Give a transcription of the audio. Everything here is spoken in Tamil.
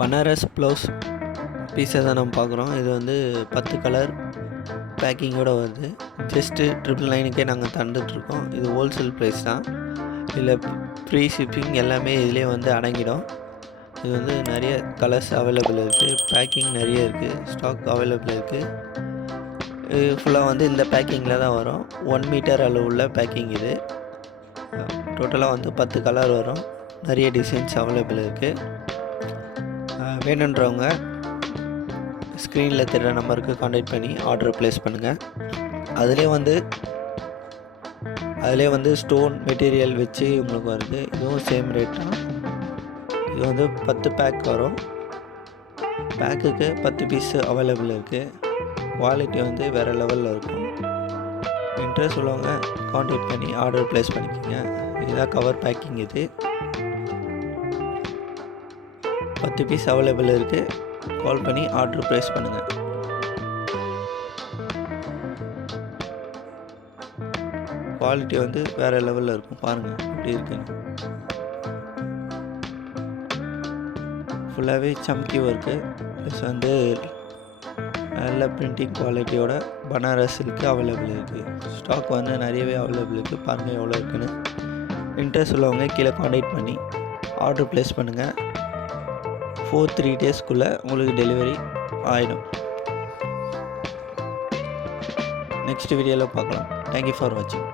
பனாரஸ் ப்ளவுஸ் பீஸை தான் நம்ம பார்க்குறோம். இது வந்து 10 கலர் பேக்கிங்கோடு வருது. ஜஸ்ட்டு 999க்கே நாங்கள் தந்துட்டுருக்கோம். இது ஹோல்சேல் ப்ரைஸ் தான். இதில் ஃப்ரீ ஷிப்பிங் எல்லாமே இதிலே வந்து அடங்கிடும். இது வந்து நிறைய கலர்ஸ் அவைலபிள் இருக்குது. பேக்கிங் நிறைய இருக்குது. ஸ்டாக் அவைலபிள் இருக்குது. இது ஃபுல்லாக வந்து இந்த பேக்கிங்கில் தான் வரும். 1 மீட்டர் அளவுள்ள பேக்கிங் இது. டோட்டலாக வந்து 10 கலர் வரும். நிறைய டிசைன்ஸ் அவைலபிள் இருக்குது. வேணுன்றவங்க ஸ்க்ரீனில் தெரிகிற நம்பருக்கு கான்டாக்ட் பண்ணி ஆர்டர் ப்ளேஸ் பண்ணுங்கள். அதிலே வந்து ஸ்டோன் மெட்டீரியல் வச்சு உங்களுக்கு வருது. இதுவும் சேம் ரேட் தான். இது வந்து 10 பேக் வரும். பேக்குக்கு 10 பீஸு அவைலபிள் இருக்குது. குவாலிட்டி வந்து வேறு லெவலில் இருக்கும். இன்ட்ரெஸ்ட் உள்ளவங்க கான்டாக்ட் பண்ணி ஆர்டர் ப்ளேஸ் பண்ணிக்கோங்க. இதுதான் கவர் பேக்கிங். இது 10 பீஸ் அவைலபிள் இருக்குது. கால் பண்ணி ஆர்டர் ப்ளேஸ் பண்ணுங்கள். குவாலிட்டி வந்து வேறு லெவலில் இருக்கும். பாருங்கள் எப்படி இருக்குன்னு. ஃபுல்லாகவே சம்கி ஒர்க்கு ப்ளஸ் வந்து நல்ல பிரிண்டிங் குவாலிட்டியோட பனாரஸ் சில்க்கு அவைலபிள் இருக்குது. ஸ்டாக் வந்து நிறையவே அவைலபிள் இருக்குது. பாருங்கள் எவ்வளோ இருக்குன்னு. இன்ட்ரெஸ்ட் உள்ளவங்க கீழே கான்டாக்ட் பண்ணி ஆர்டர் ப்ளேஸ் பண்ணுங்கள். 4-3 டேஸ்க்குள்ளே உங்களுக்கு டெலிவரி ஆகிடும். நெக்ஸ்ட் வீடியோவில் பார்க்கலாம். தேங்க்யூ ஃபார் வாட்சிங்.